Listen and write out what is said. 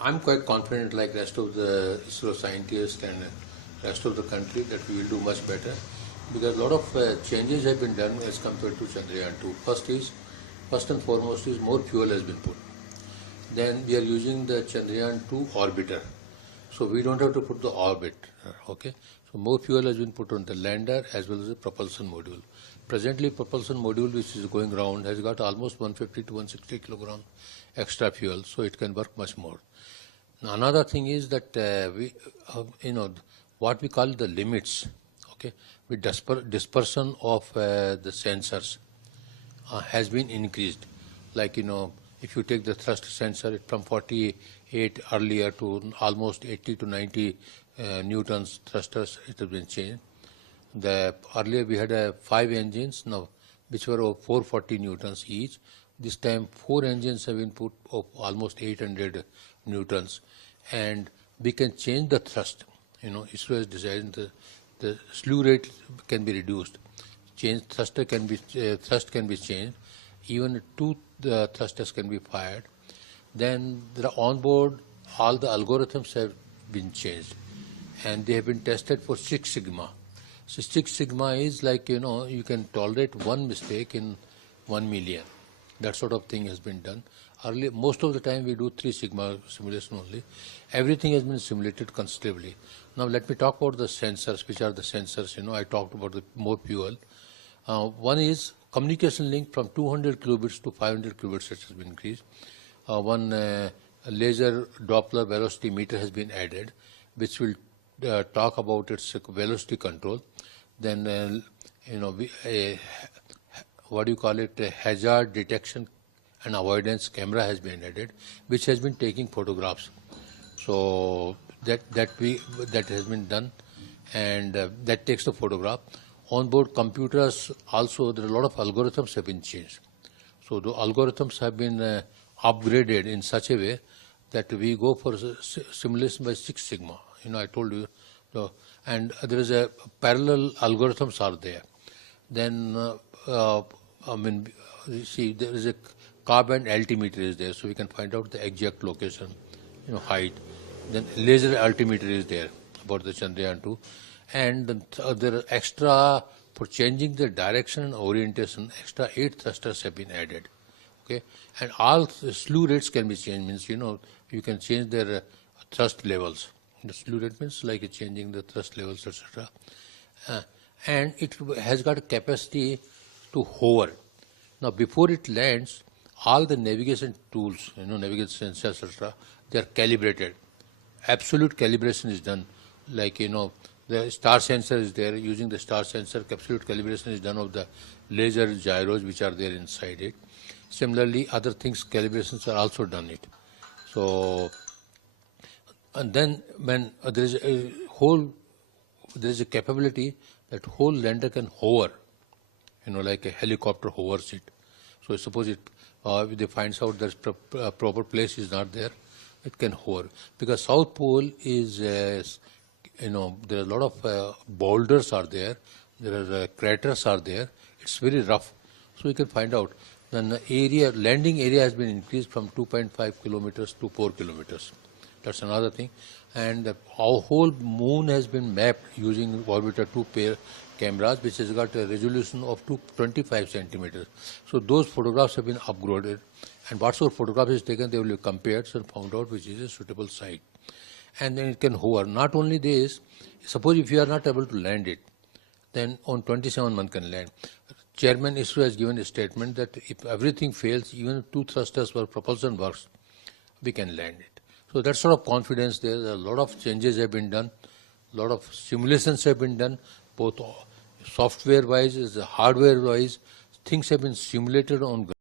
I'm quite confident, like rest of the Isro scientists and rest of the country, that we will do much better, because a lot of changes have been done as compared to Chandrayaan-2. First and foremost is more fuel has been put. Then we are using the Chandrayaan-2 orbiter, so we don't have to put the orbit. Okay, so more fuel has been put on the lander as well as the propulsion module. Presently, propulsion module which is going around has got almost 150 to 160 kilograms extra fuel, so it can work much more. Now, another thing is that what we call the limits. Okay, with dispersion of the sensors has been increased. Like if you take the thrust sensor from 48 earlier to almost 80 to 90 newtons thrusters, it has been changed. Earlier we had 5 engines now, which were of 440 newtons each. This time 4 engines have been put of almost 800 newtons, and we can change the thrust. Isro has designed the slew rate can be reduced. Thrust can be changed. Even 2 thrusters can be fired. Then on board, all the algorithms have been changed, and they have been tested for 6 sigma. So 6 sigma is like you can tolerate one mistake in 1 million. That sort of thing has been done. Earlier, most of the time we do 3 sigma simulation only. Everything has been simulated considerably. Now let me talk about the sensors. Which are the sensors? I talked about the more fuel. One is communication link from 200 kilobits to 500 kilobits has been increased. One laser Doppler velocity meter has been added, which will talk about its velocity control. Then what do you call it? A hazard detection and avoidance camera has been added, which has been taking photographs. So that has been done, and that takes the photograph. Onboard computers also, there are a lot of algorithms have been changed. So the algorithms have been upgraded in such a way that we go for simulation by 6 sigma. I told you. And there is a parallel algorithms are there. Then see, there is a carbon altimeter is there, so we can find out the exact location, height. Then laser altimeter is there about the Chandrayaan-2, and there are extra for changing the direction and orientation. Extra 8 thrusters have been added. Okay, and all slew rates can be changed. Means you can change their thrust levels. The slew rate means like changing the thrust levels, etc. And it has got a capacity to hover. Now, before it lands, all the navigation tools, navigation sensors, etc., they are calibrated. Absolute calibration is done. Like the star sensor is there. Using the star sensor, absolute calibration is done of the laser gyros which are there inside it. Similarly, other things calibrations are also done it. So, and then when there is a capability that whole lander can hover, like a helicopter hovers it. So suppose if they finds out there's proper place is not there, it can hover. Because South Pole is, there are a lot of boulders are there, there are craters are there. It's very rough, so you can find out. Then the landing area has been increased from 2.5 kilometers to 4 kilometers. That's another thing. And our whole moon has been mapped using Orbiter 2 pair cameras, which has got a resolution of 225 centimeters. So those photographs have been upgraded, and whatsoever photograph is taken, they will be compared and found out which is a suitable site. And then it can hover. Not only this, suppose if you are not able to land it, then on 27 one can land. Chairman Isro has given a statement that if everything fails, even 2 thrusters for propulsion works, we can land it. So that sort of confidence there. A lot of changes have been done, a lot of simulations have been done, both software-wise as hardware-wise. Things have been simulated on